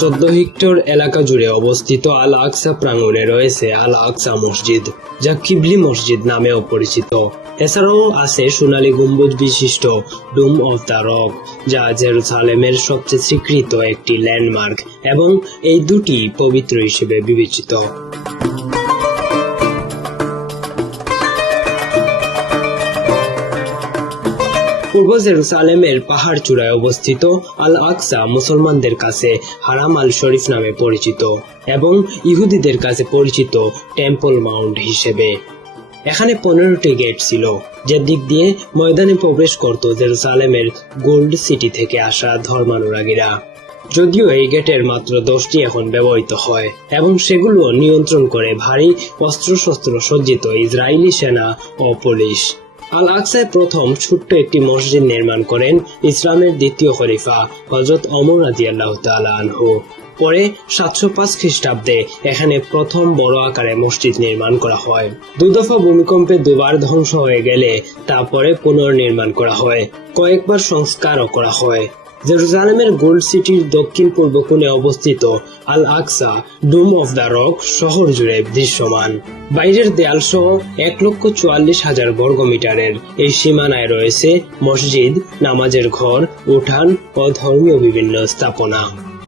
চোদ্দ হেক্টর এলাকা জুড়ে অবস্থিত আল আকসা প্রাঙ্গণে রয়েছে আল আকসা মসজিদ, যা কিবলি মসজিদ নামেও পরিচিত। এছাড়াও আছে সোনালি গম্বুজ বিশিষ্ট ডুম অফ দ্য রক, যা জেরুসালেমের সবচেয়ে স্বীকৃত একটি ল্যান্ডমার্ক এবং এই দুটি পবিত্র হিসেবে বিবেচিত। পূর্ব জেরুসালেমের পাহাড় চূড়ায় অবস্থিত আল আকসা মুসলমানদের কাছে হারাম আল শরীফ নামে পরিচিত এবং ইহুদিদের কাছে পরিচিত টেম্পল মাউন্ট হিসেবে। এখানে পনেরোটি গেট ছিল, যে দিক দিয়ে ময়দানে প্রবেশ করত জেরুসালেমের গোল্ড সিটি থেকে আসা ধর্মানুরাগীরা। যদিও এই গেটের মাত্র দশটি এখন ব্যবহৃত হয় এবং সেগুলো নিয়ন্ত্রণ করে ভারী অস্ত্রশস্ত্র সজ্জিত ইসরায়েলি সেনা ও পুলিশ। আল আকসায় প্রথম ছোট্ট একটি মসজিদ নির্মাণ করেন ইসলামের দ্বিতীয় খলিফা হজরত অমর রাজি আল্লাহ আনহু। পরে সাতশো পাঁচ খ্রিস্টাব্দে এখানে প্রথম বড় আকারে মসজিদ নির্মাণ করা হয়। দু দফা ভূমিকম্পে দুবার ধ্বংস হয়ে গেলে তারপরে পুনর্নির্মাণ করা হয়। কয়েকবার সংস্কারও করা হয়। জেরুজালেমের গোল্ড সিটির দক্ষিণ পূর্ব কোণে অবস্থিত Al Aqsa Dome of the Rock, শহর জুড়ে দৃশ্যমান। বাইরের দেয়াল সহ এক লক্ষ চুয়াল্লিশ হাজার বর্গ মিটারের এই সীমানায় রয়েছে মসজিদ, নামাজের ঘর, উঠান ও ধর্মীয় বিভিন্ন স্থাপনা।